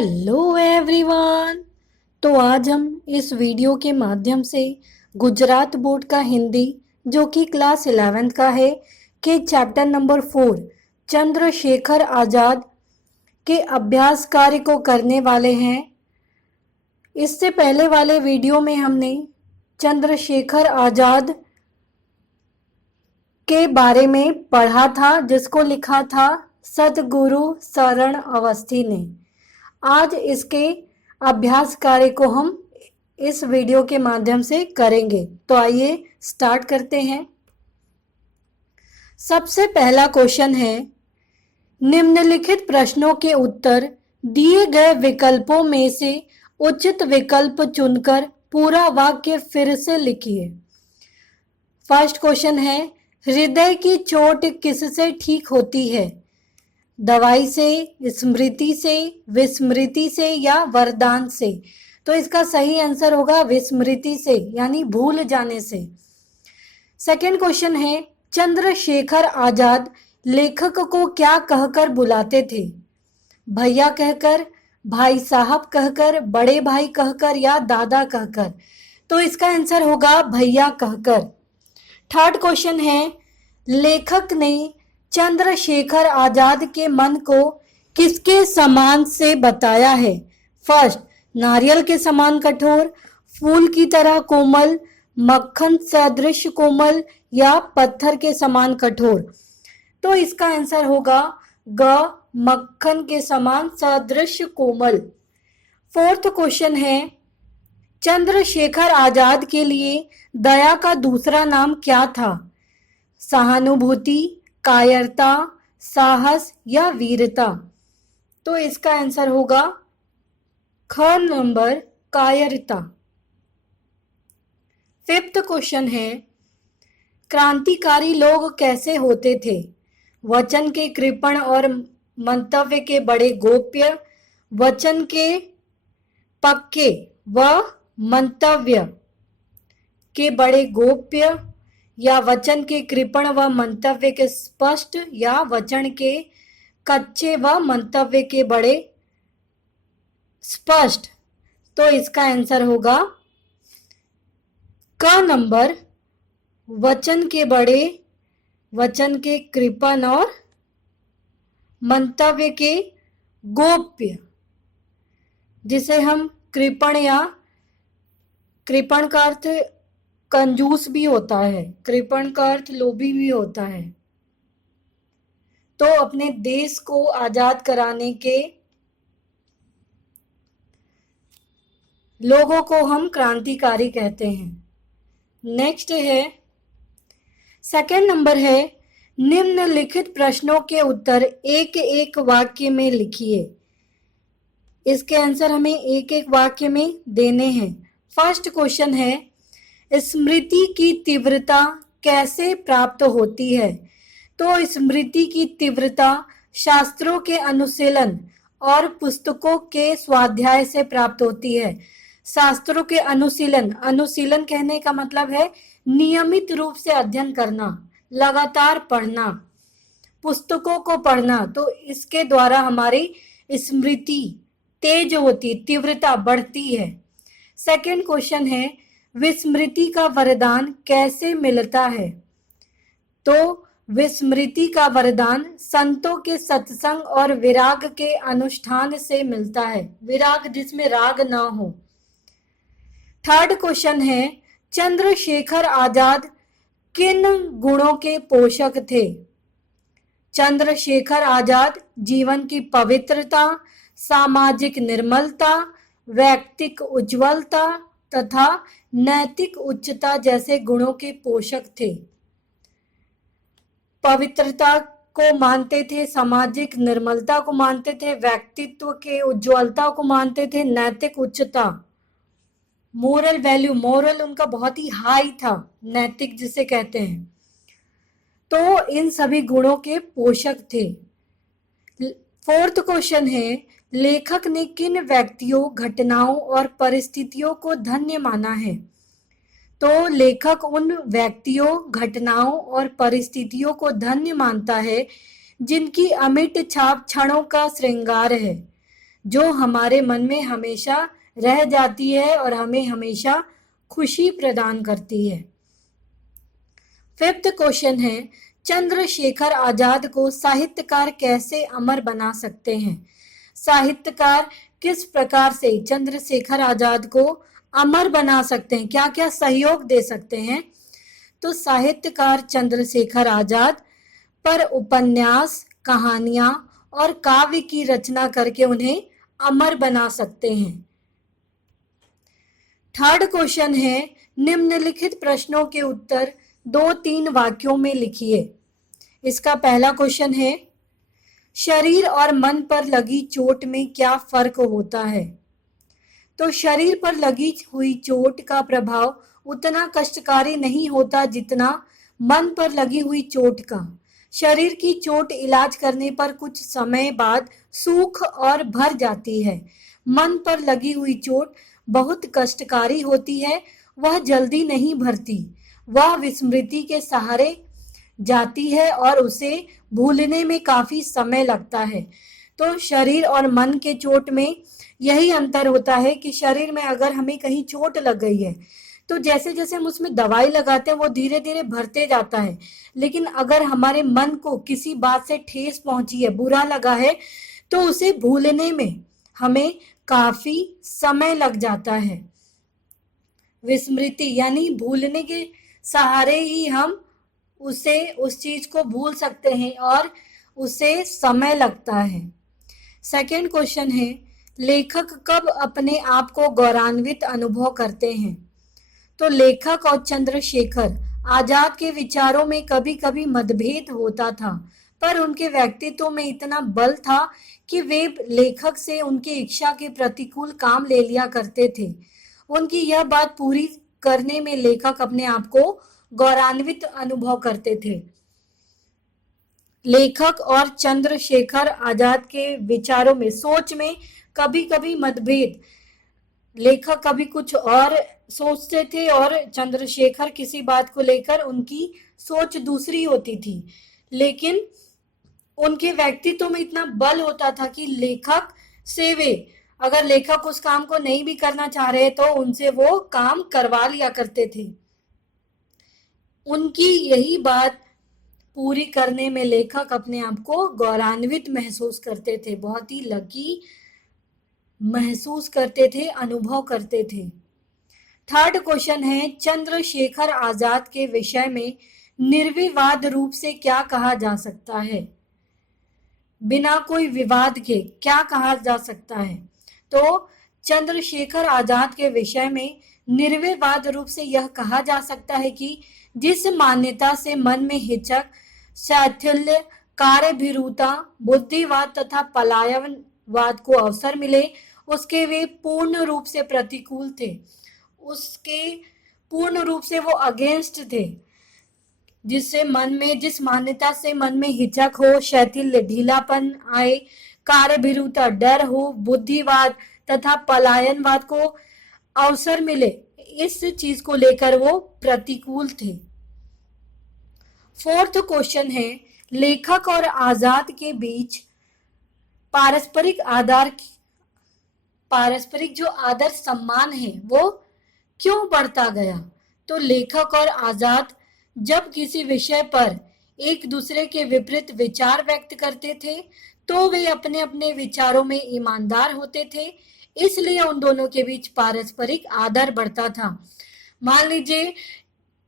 Hello everyone. तो आज हम इस वीडियो के माध्यम से गुजरात बोर्ड का हिंदी जो कि क्लास 11th का है के चैप्टर नंबर 4 चंद्रशेखर आज़ाद के अभ्यास कार्य को करने वाले हैं। इससे पहले वाले वीडियो में हमने चंद्रशेखर आज़ाद के बारे में पढ़ा था जिसको लिखा था सद्गुरु शरण अवस्थी ने। आज इसके अभ्यास कार्य को हम इस वीडियो के माध्यम से करेंगे। तो आइए स्टार्ट करते हैं। सबसे पहला क्वेश्चन है, निम्नलिखित प्रश्नों के उत्तर दिए गए विकल्पों में से उचित विकल्प चुनकर पूरा वाक्य फिर से लिखिए। फर्स्ट क्वेश्चन है, हृदय की चोट किससे ठीक होती है? दवाई से, स्मृति से, विस्मृति से या वरदान से? तो इसका सही आंसर होगा विस्मृति से, यानी भूल जाने से। सेकंड क्वेश्चन है, चंद्रशेखर आजाद लेखक को क्या कहकर बुलाते थे? भैया कहकर, भाई साहब कहकर, बड़े भाई कहकर या दादा कहकर? तो इसका आंसर होगा भैया कहकर। थर्ड क्वेश्चन है, लेखक ने चंद्रशेखर आजाद के मन को किसके समान से बताया है? फर्स्ट, नारियल के समान कठोर, फूल की तरह कोमल, मक्खन सदृश कोमल या पत्थर के समान कठोर? तो इसका आंसर होगा ग, मक्खन के समान सदृश कोमल। फोर्थ क्वेश्चन है, चंद्रशेखर आजाद के लिए दया का दूसरा नाम क्या था? सहानुभूति, कायरता, साहस या वीरता? तो इसका आंसर होगा ख नंबर, कायरता। फिफ्थ क्वेश्चन है, क्रांतिकारी लोग कैसे होते थे? वचन के कृपण और मंतव्य के बड़े गोप्य, वचन के पक्के व मंतव्य के बड़े गोप्य, या वचन के कृपण व मंतव्य के स्पष्ट, या वचन के कच्चे व मंतव्य के बड़े स्पष्ट? तो इसका आंसर होगा क नंबर, वचन के बड़े, वचन के कृपण और मंतव्य के गोप्य, जिसे हम कृपण या कृपण का अर्थ कंजूस भी होता है, कृपण का अर्थ लोभी भी होता है। तो अपने देश को आजाद कराने के लोगों को हम क्रांतिकारी कहते हैं। नेक्स्ट है, सेकंड नंबर है, निम्नलिखित प्रश्नों के उत्तर एक एक वाक्य में लिखिए। इसके आंसर हमें एक एक वाक्य में देने हैं। फर्स्ट क्वेश्चन है, स्मृति की तीव्रता कैसे प्राप्त होती है? तो स्मृति की तीव्रता शास्त्रों के अनुशीलन और पुस्तकों के स्वाध्याय से प्राप्त होती है। शास्त्रों के अनुशीलन, अनुशीलन कहने का मतलब है नियमित रूप से अध्ययन करना, लगातार पढ़ना, पुस्तकों को पढ़ना। तो इसके द्वारा हमारी स्मृति तेज होती, तीव्रता बढ़ती है। सेकंड क्वेश्चन है, विस्मृति का वरदान कैसे मिलता है? तो विस्मृति का वरदान संतों के सत्संग और विराग के अनुष्ठान से मिलता है, विराग जिसमें राग ना हो। थर्ड क्वेश्चन है, चंद्रशेखर आजाद किन गुणों के पोषक थे? चंद्रशेखर आजाद जीवन की पवित्रता, सामाजिक निर्मलता, व्यक्तिक उज्ज्वलता तथा नैतिक उच्चता जैसे गुणों के पोषक थे। पवित्रता को मानते थे, सामाजिक निर्मलता को मानते थे, व्यक्तित्व के उज्ज्वलता को मानते थे, नैतिक उच्चता, मोरल वैल्यू, मोरल उनका बहुत ही हाई था, नैतिक जिसे कहते हैं। तो इन सभी गुणों के पोषक थे। फोर्थ क्वेश्चन है, लेखक ने किन व्यक्तियों, घटनाओं और परिस्थितियों को धन्य माना है? तो लेखक उन व्यक्तियों, घटनाओं और परिस्थितियों को धन्य मानता है जिनकी अमिट छाप क्षणों का श्रृंगार है। जो हमारे मन में हमेशा रह जाती है और हमें हमेशा खुशी प्रदान करती है। फिफ्थ क्वेश्चन है, चंद्रशेखर आजाद को साहित्यकार कैसे अमर बना सकते हैं? साहित्यकार किस प्रकार से चंद्रशेखर आजाद को अमर बना सकते हैं, क्या क्या सहयोग दे सकते हैं? तो साहित्यकार चंद्रशेखर आजाद पर उपन्यास, कहानियां और काव्य की रचना करके उन्हें अमर बना सकते हैं। थर्ड क्वेश्चन है, निम्नलिखित प्रश्नों के उत्तर 2-3 वाक्यों में लिखिए। इसका पहला क्वेश्चन है, शरीर और मन पर लगी चोट में क्या फर्क होता है? तो शरीर पर लगी हुई चोट का प्रभाव उतना कष्टकारी नहीं होता जितना मन पर लगी हुई चोट का। शरीर की चोट इलाज करने पर कुछ समय बाद सूख और भर जाती है। मन पर लगी हुई चोट बहुत कष्टकारी होती है, वह जल्दी नहीं भरती, वह विस्मृति के सहारे जाती है और उसे भूलने में काफी समय लगता है। तो शरीर और मन के चोट में यही अंतर होता है कि शरीर में अगर हमें कहीं चोट लग गई है तो जैसे जैसे हम उसमें दवाई लगाते हैं वो धीरे धीरे भरते जाता है, लेकिन अगर हमारे मन को किसी बात से ठेस पहुंची है, बुरा लगा है, तो उसे भूलने में हमें काफी समय लग जाता है। विस्मृति यानी भूलने के सहारे ही हम उस चीज को भूल सकते हैं और उसे समय लगता है। सेकंड क्वेश्चन है, लेखक कब अपने आप को गौरवान्वित अनुभव करते हैं? तो लेखक और चंद्रशेखर आजाद के विचारों में कभी कभी मतभेद होता था, पर उनके व्यक्तित्व में इतना बल था कि वे लेखक से उनकी इच्छा के प्रतिकूल काम ले लिया करते थे। उनकी यह बात पूरी करने में लेखक अपने आप को गौरवान्वित अनुभव करते थे। लेखक और चंद्रशेखर आजाद के विचारों में, सोच में कभी कभी मतभेद, लेखक कभी कुछ और सोचते थे और चंद्रशेखर किसी बात को लेकर उनकी सोच दूसरी होती थी, लेकिन उनके व्यक्तित्व में इतना बल होता था कि लेखक से वे, अगर लेखक उस काम को नहीं भी करना चाह रहे तो उनसे वो काम करवा लिया करते थे। उनकी यही बात पूरी करने में लेखक अपने आप को गौरवान्वित महसूस करते थे, बहुत ही लकी महसूस करते थे, अनुभव करते थे। थर्ड क्वेश्चन है, चंद्रशेखर आजाद के विषय में निर्विवाद रूप से क्या कहा जा सकता है? बिना कोई विवाद के क्या कहा जा सकता है? तो चंद्रशेखर आजाद के विषय में निर्विवाद रूप से यह कहा जा सकता है कि जिस मान्यता से मन में हिचक, शैथिल्य, कार्यभीरुता, बुद्धिवाद तथा पलायनवाद को अवसर मिले, उसके वे पूर्ण रूप से प्रतिकूल थे, उसके पूर्ण रूप से वो अगेंस्ट थे। जिससे मन में, जिस मान्यता से मन में हिचक हो, शैथिल्य ढीलापन आए, कार्यभीरुता डर हो, बुद्धिवाद तथा पलायनवाद को अवसर मिले, इस चीज को लेकर वो प्रतिकूल थे। फोर्थ क्वेश्चन है, लेखक और आजाद के बीच पारस्परिक जो आदर सम्मान है वो क्यों बढ़ता गया? तो लेखक और आजाद जब किसी विषय पर एक दूसरे के विपरीत विचार व्यक्त करते थे तो वे अपने अपने विचारों में ईमानदार होते थे, इसलिए उन दोनों के बीच पारस्परिक आदर बढ़ता था। मान लीजिए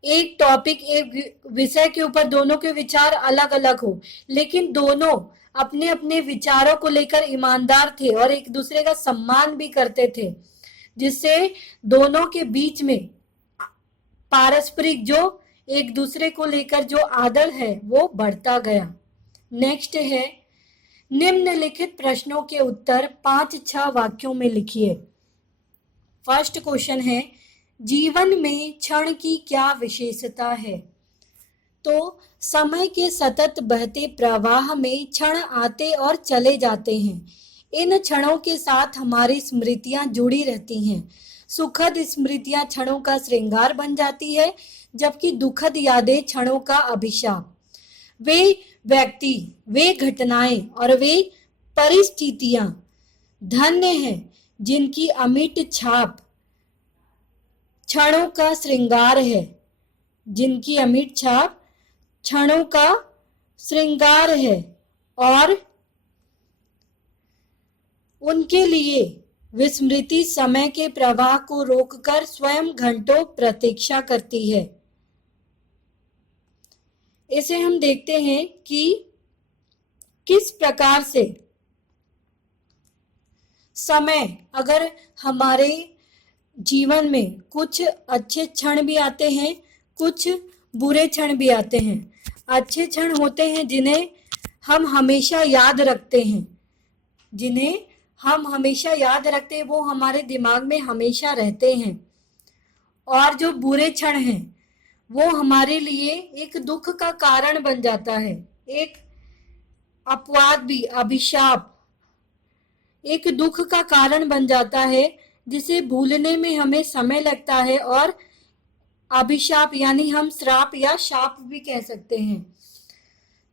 एक टॉपिक, एक विषय के ऊपर दोनों के विचार अलग अलग हो, लेकिन दोनों अपने अपने विचारों को लेकर ईमानदार थे और एक दूसरे का सम्मान भी करते थे, जिससे दोनों के बीच में पारस्परिक जो एक दूसरे को लेकर जो आदर है वो बढ़ता गया। नेक्स्ट है, निम्नलिखित प्रश्नों के उत्तर 5-6 वाक्यों में लिखिए। फर्स्ट क्वेश्चन है, जीवन में क्षण की क्या विशेषता है? तो समय के सतत बहते प्रवाह में क्षण आते और चले जाते हैं। इन क्षणों के साथ हमारी स्मृतियां जुड़ी रहती हैं। सुखद स्मृतियां क्षणों का श्रृंगार बन जाती है, जबकि दुखद यादें क्षणों का अभिशाप। वे व्यक्ति, वे घटनाएं और वे परिस्थितियां धन्य है जिनकी अमिट छाप क्षणों का श्रृंगार है, जिनकी अमिट छाप क्षणों का श्रृंगार है और उनके लिए विस्मृति समय के प्रवाह को रोककर स्वयं घंटों प्रतीक्षा करती है। इसे हम देखते हैं कि किस प्रकार से समय, अगर हमारे जीवन में कुछ अच्छे क्षण भी आते हैं, कुछ बुरे क्षण भी आते हैं। अच्छे क्षण होते हैं जिन्हें हम हमेशा याद रखते हैं, जिन्हें हम हमेशा याद रखते हैं, वो हमारे दिमाग में हमेशा रहते हैं। और जो बुरे क्षण हैं वो हमारे लिए एक दुख का कारण बन जाता है, एक अपवाद भी, अभिशाप, एक दुख का कारण बन जाता है जिसे भूलने में हमें समय लगता है, और अभिशाप यानी हम श्राप या शाप भी कह सकते हैं।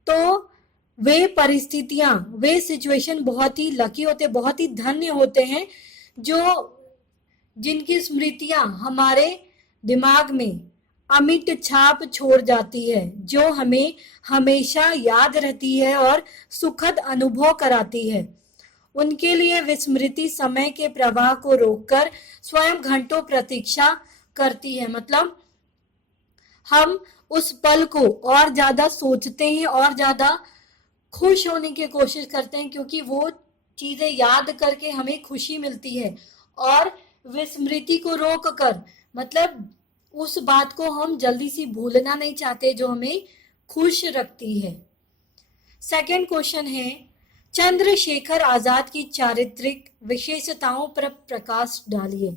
तो वे परिस्थितियां, वे सिचुएशन बहुत ही लकी होते, बहुत ही धन्य होते हैं जो जिनकी स्मृतियां हमारे दिमाग में अमिट छाप छोड़ जाती है, जो हमें हमेशा याद रहती है और सुखद अनुभव कराती है। उनके लिए विस्मृति समय के प्रवाह को रोककर स्वयं घंटों प्रतीक्षा करती है। मतलब हम उस पल को और ज्यादा सोचते हैं और ज्यादा खुश होने की कोशिश करते हैं, क्योंकि वो चीजें याद करके हमें खुशी मिलती है। और विस्मृति को रोक कर, मतलब उस बात को हम जल्दी से भूलना नहीं चाहते जो हमें खुश रखती है। सेकंड क्वेश्चन है, चंद्रशेखर आजाद की चारित्रिक विशेषताओं पर प्रकाश डालिए।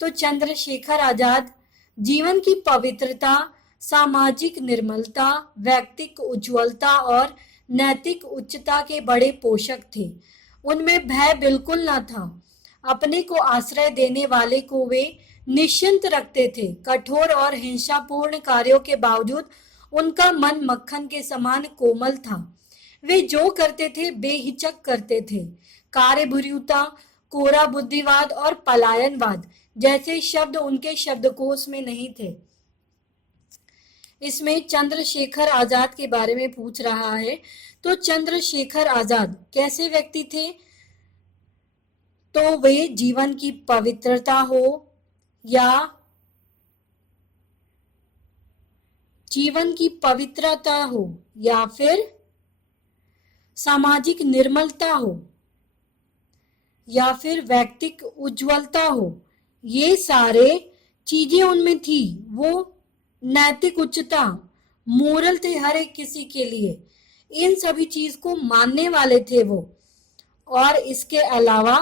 तो चंद्रशेखर आजाद जीवन की पवित्रता, सामाजिक निर्मलता, व्यक्तिक उज्ज्वलता और नैतिक उच्चता के बड़े पोषक थे। उनमें भय बिल्कुल न था। अपने को आश्रय देने वाले को वे निश्चिंत रखते थे। कठोर और हिंसापूर्ण कार्यों के बावजूद उनका मन मक्खन के समान कोमल था। वे जो करते थे बेहिचक करते थे। कार्यभूरिता, कोरा बुद्धिवाद और पलायनवाद जैसे शब्द उनके शब्दकोश में नहीं थे। इसमें चंद्रशेखर आजाद के बारे में पूछ रहा है। तो चंद्रशेखर आजाद कैसे व्यक्ति थे? तो वे जीवन की पवित्रता हो या फिर सामाजिक निर्मलता हो या फिर व्यक्तिक उज्ज्वलता हो, ये सारे चीजें उनमें थी। वो नैतिक उच्चता, मोरल थे हर एक किसी के लिए, इन सभी चीज को मानने वाले थे वो। और इसके अलावा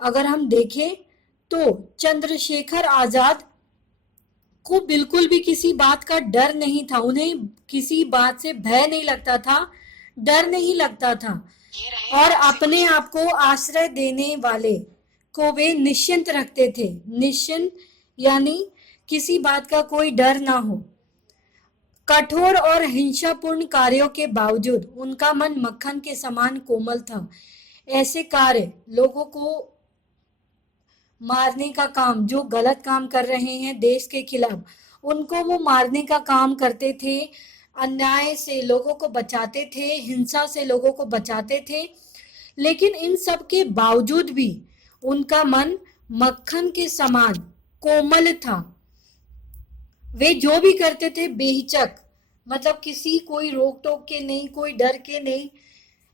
अगर हम देखें तो चंद्रशेखर आजाद को बिल्कुल भी किसी बात का डर नहीं था। उन्हें किसी बात से भय नहीं लगता था, डर नहीं लगता था। और अपने आप को आश्रय देने वाले को वे निश्चिंत रखते थे। निश्चिंत यानी किसी बात का कोई डर ना हो। कठोर और हिंसापूर्ण कार्यों के बावजूद उनका मन मक्खन के समान कोमल था। ऐसे कार्य, लोगों को मारने का काम, जो गलत काम कर रहे हैं देश के खिलाफ, उनको वो मारने का काम करते थे। अन्याय से लोगों को बचाते थे, हिंसा से लोगों को बचाते थे। लेकिन इन सब के बावजूद भी उनका मन मक्खन के समान कोमल था। वे जो भी करते थे बेहिचक, मतलब किसी कोई रोक टोक के नहीं, कोई डर के नहीं।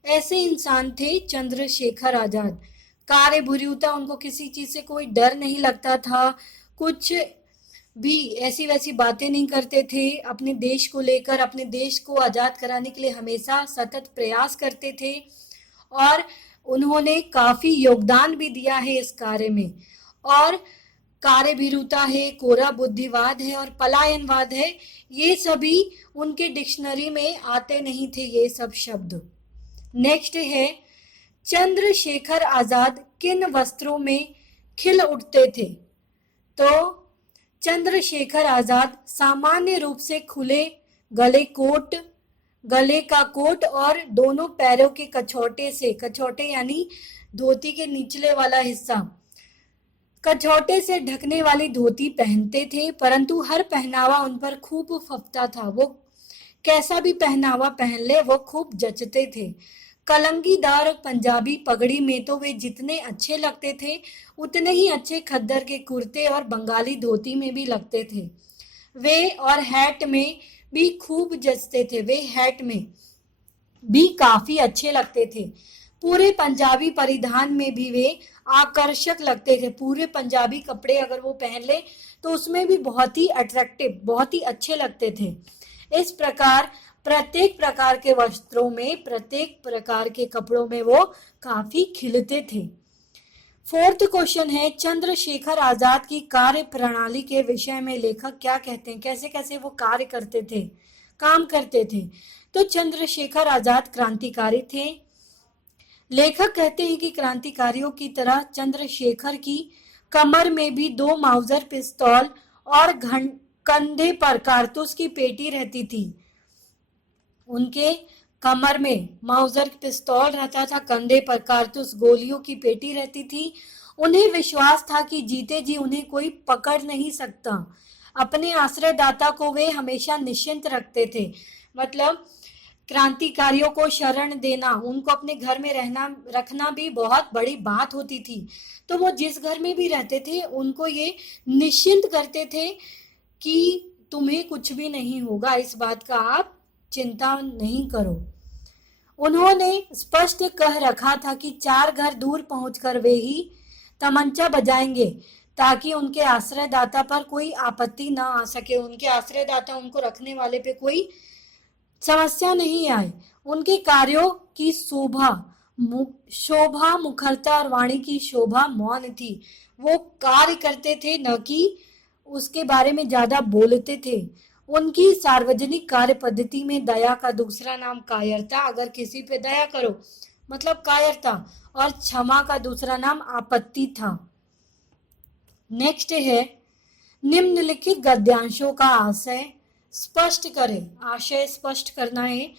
ऐसे इंसान थे चंद्रशेखर आजाद। कार्यभूरिता, उनको किसी चीज से कोई डर नहीं लगता था, कुछ भी ऐसी वैसी बातें नहीं करते थे। अपने देश को लेकर, अपने देश को आजाद कराने के लिए हमेशा सतत प्रयास करते थे और उन्होंने काफी योगदान भी दिया है इस कार्य में। और कार्यभीरुता है, कोरा बुद्धिवाद है और पलायनवाद है, ये सभी उनके डिक्शनरी में आते नहीं थे ये सब शब्द। नेक्स्ट है, चंद्रशेखर आजाद किन वस्त्रों में खिल उठते थे? तो चंद्रशेखर आजाद सामान्य रूप से खुले गले कोट, गले का कोट और दोनों पैरों के कछोटे से, कछोटे यानी धोती के निचले वाला हिस्सा, कछोटे से ढकने वाली धोती पहनते थे, परंतु हर पहनावा उन पर खूब फबता था। वो कैसा भी पहनावा पहन ले वो खूब जचते थे। कलंगीदार पंजाबी पगड़ी में तो वे जितने अच्छे लगते थे उतने ही अच्छे खद्दर के कुर्ते और बंगाली धोती में भी लगते थे। वे और हैट में भी खूब जचते थे, वे हैट में भी काफी अच्छे लगते थे। पूरे पंजाबी परिधान में भी वे आकर्षक लगते थे। पूरे पंजाबी कपड़े अगर वो पहन ले तो उसमें भी बहुत ही अट्रैक्टिव, बहुत ही अच्छे लगते थे। इस प्रकार प्रत्येक प्रकार के वस्त्रों में, प्रत्येक प्रकार के कपड़ों में वो काफी खिलते थे। फोर्थ क्वेश्चन है, चंद्रशेखर आजाद की कार्य प्रणाली के विषय में लेखक क्या कहते हैं? कैसे कैसे वो कार्य करते थे, काम करते थे? तो चंद्रशेखर आजाद क्रांतिकारी थे। लेखक कहते हैं कि क्रांतिकारियों की तरह चंद्रशेखर की कमर में भी 2 माउजर पिस्तौल और कंधे पर कारतूस की पेटी रहती थी। उनके कमर में माउजर पिस्तौल रहता था, कंधे पर कारतूस गोलियों की पेटी रहती थी। उन्हें विश्वास था कि जीते जी उन्हें कोई पकड़ नहीं सकता। अपने आश्रयदाता को वे हमेशा निश्चिंत रखते थे। मतलब क्रांतिकारियों को शरण देना, उनको अपने घर में रखना भी बहुत बड़ी बात होती थी। तो वो जिस घर में भी रहते थे उनको ये निश्चिंत करते थे कि तुम्हें कुछ भी नहीं होगा, इस बात का आप चिंता नहीं करो। उन्होंने स्पष्ट कह रखा था कि 4 घर दूर पहुंचकर वे ही तमंचा बजाएंगे ताकि उनके आश्रयदाता पर कोई आपत्ति ना आ सके, उनके आश्रयदाता उनको रखने वाले पे कोई समस्या नहीं आए। उनके कार्यों की शोभा मुखरता और वाणी की शोभा मौन थी। वो कार्य करते थे, न कि उसके बारे में ज्यादा बोलते थे। उनकी सार्वजनिक कार्य पद्धति में दया का दूसरा नाम कायरता, अगर किसी पे दया करो मतलब कायरता, और क्षमा का दूसरा नाम आपत्ति था। नेक्स्ट है, निम्नलिखित गद्यांशों का आशय स्पष्ट करें। आशय स्पष्ट करना है।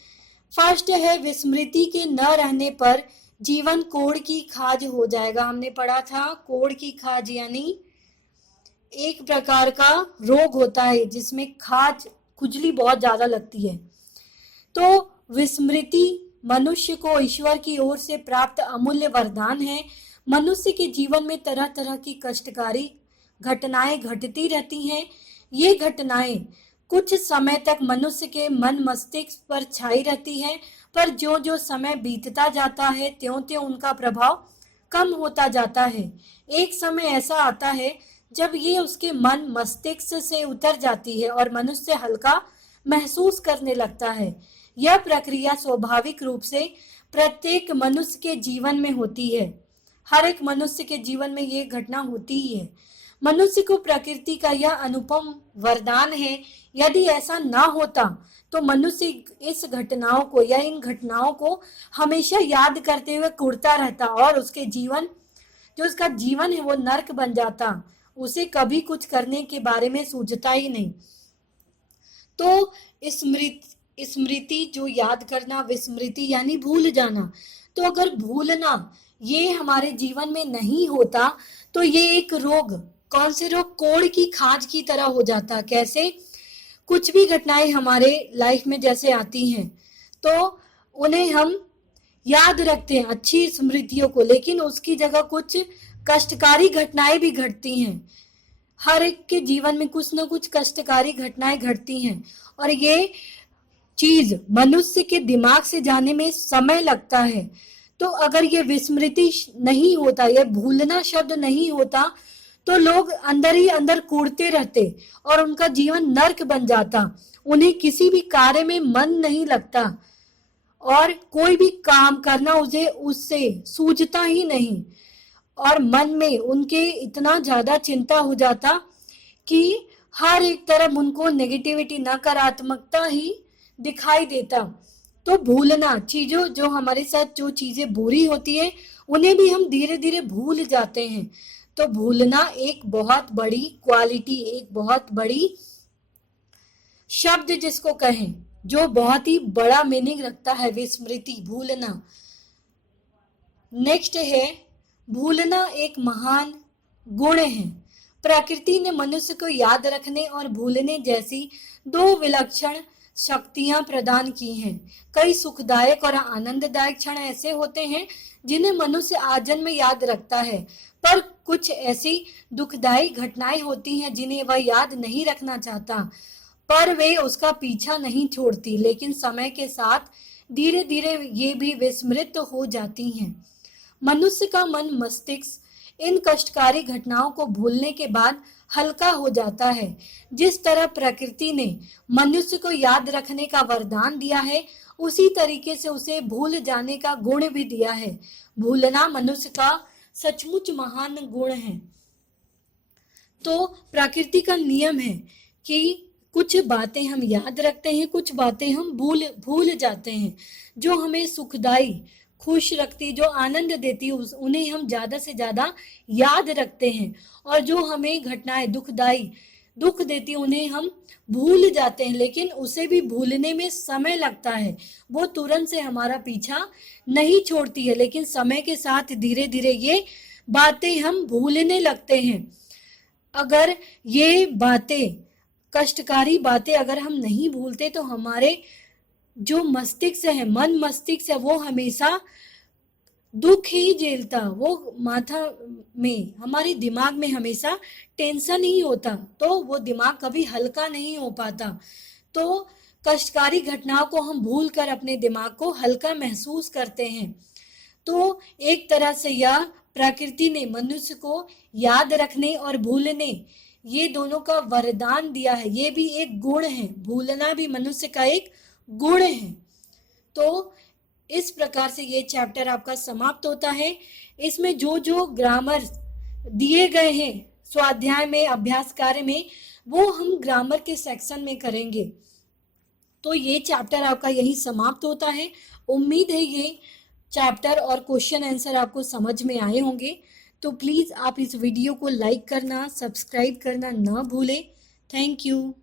फर्स्ट है, विस्मृति के न रहने पर जीवन कोढ़ की खाज हो जाएगा। हमने पढ़ा था कोढ़ की खाज यानी एक प्रकार का रोग होता है जिसमें खाज, खुजली बहुत ज्यादा लगती है। तो विस्मृति मनुष्य को ईश्वर की ओर से प्राप्त अमूल्य वरदान है। मनुष्य के जीवन में तरह तरह की कष्टकारी घटनाएं घटती रहती हैं। ये घटनाएं कुछ समय तक मनुष्य के मन मस्तिष्क पर छाई रहती है, पर जो जो समय बीतता जाता है त्यों त्यों उनका प्रभाव कम होता जाता है। एक समय ऐसा आता है जब ये उसके मन मस्तिष्क से उतर जाती है और मनुष्य हल्का महसूस करने लगता है। यह प्रक्रिया स्वाभाविक रूप से प्रत्येक मनुष्य के जीवन में होती है। हर एक मनुष्य के जीवन में ये घटना होती ही है। मनुष्य को प्रकृति का यह अनुपम वरदान है। यदि ऐसा ना होता तो मनुष्य इस घटनाओं को या इन घटनाओं को हमेशा याद करते हुए कुढ़ता रहता और उसके जीवन, जो उसका जीवन है वो नर्क बन जाता। उसे कभी कुछ करने के बारे में सूझता ही नहीं। तो स्मृति जो याद करना, विस्मृति यानी भूल जाना। तो अगर भूलना ये हमारे जीवन में नहीं होता तो ये एक रोग, कौन से रोग? कोढ़ की खाज की तरह हो जाता। कैसे? कुछ भी घटनाएं हमारे लाइफ में जैसे आती हैं तो उन्हें हम याद रखते हैं, अच्छी स्मृतियों को, लेकिन उसकी जगह कुछ कष्टकारी घटनाएं भी घटती हैं। हर एक के जीवन में कुछ न कुछ कष्टकारी घटनाएं घटती हैं और ये चीज मनुष्य के दिमाग से जाने में समय लगता है। तो अगर ये विस्मृति नहीं होता, ये भूलना शब्द नहीं होता तो लोग अंदर ही अंदर कूड़ते रहते और उनका जीवन नर्क बन जाता। उन्हें किसी भी कार्य में मन नहीं लगता और कोई भी काम करना उसे उससे सूझता ही नहीं और मन में उनके इतना ज्यादा चिंता हो जाता कि हर एक तरफ उनको नेगेटिविटी, नकारात्मकता ही दिखाई देता। तो भूलना, चीजों जो हमारे साथ जो चीजें बुरी होती है उन्हें भी हम धीरे धीरे भूल जाते हैं। तो भूलना एक बहुत बड़ी क्वालिटी, एक बहुत बड़ी शब्द जिसको कहें, जो बहुत ही बड़ा मीनिंग रखता है विस्मृति, भूलना। नेक्स्ट है भूलना एक महान गुण है। प्रकृति ने मनुष्य को याद रखने और भूलने जैसी दो विलक्षण शक्तियां प्रदान की हैं। कई सुखदायक और आनंददायक क्षण ऐसे होते हैं जिन्हें मनुष्य आजन्म में याद रखता है, पर कुछ ऐसी दुखदायी घटनाएं होती हैं जिन्हें वह याद नहीं रखना चाहता, पर वे उसका पीछा नहीं छोड़ती, लेकिन समय के साथ धीरे धीरे ये भी विस्मृत हो जाती हैं। मनुष्य का मन मस्तिष्क इन कष्टकारी घटनाओं को भूलने के बाद हल्का हो जाता है। जिस तरह प्रकृति ने मनुष्य को याद रखने का वरदान दिया है, उसी तरीके से उसे भूल जाने का गुण भी दिया है। भूलना मनुष्य का सचमुच महान गुण है। तो प्रकृति का नियम है कि कुछ बातें हम याद रखते हैं, कुछ बातें हम भूल जाते हैं। जो हमें सुखदाई, खुश रखती, जो आनंद देती, उन्हें हम ज्यादा से ज्यादा याद रखते हैं, और जो हमें घटनाएं दुखदाई, दुख देती, उन्हें हम भूल जाते हैं। लेकिन उसे भी भूलने में समय लगता है, वो तुरंत से हमारा पीछा नहीं छोड़ती है, लेकिन समय के साथ धीरे धीरे ये बातें हम भूलने लगते हैं। अगर ये बातें, कष्टकारी बातें अगर हम नहीं भूलते, तो हमारे जो मस्तिष्क है, मन मस्तिष्क है, वो हमेशा दुख ही झेलता। वो माथा में, हमारे दिमाग में हमेशा टेंशन ही होता, तो वो दिमाग कभी हल्का नहीं हो पाता। तो कष्टकारी घटनाओं को हम भूल कर अपने दिमाग को हल्का महसूस करते हैं। तो एक तरह से यह प्रकृति ने मनुष्य को याद रखने और भूलने, ये दोनों का वरदान दिया है। ये भी एक गुण है, भूलना भी मनुष्य का एक गुण है। तो इस प्रकार से ये चैप्टर आपका समाप्त होता है। इसमें जो जो ग्रामर दिए गए हैं स्वाध्याय में, अभ्यास कार्य में, वो हम ग्रामर के सेक्शन में करेंगे। तो ये चैप्टर आपका यही समाप्त होता है। उम्मीद है ये चैप्टर और क्वेश्चन आंसर आपको समझ में आए होंगे। तो प्लीज़ आप इस वीडियो को लाइक करना, सब्सक्राइब करना ना भूलें। Thank you.